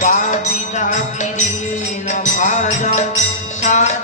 Bajida kiri na bajar saar.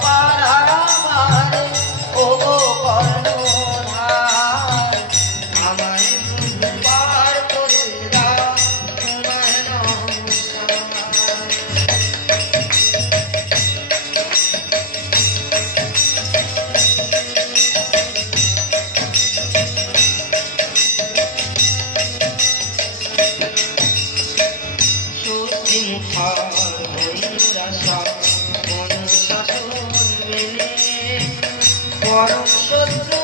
পরম শত্রু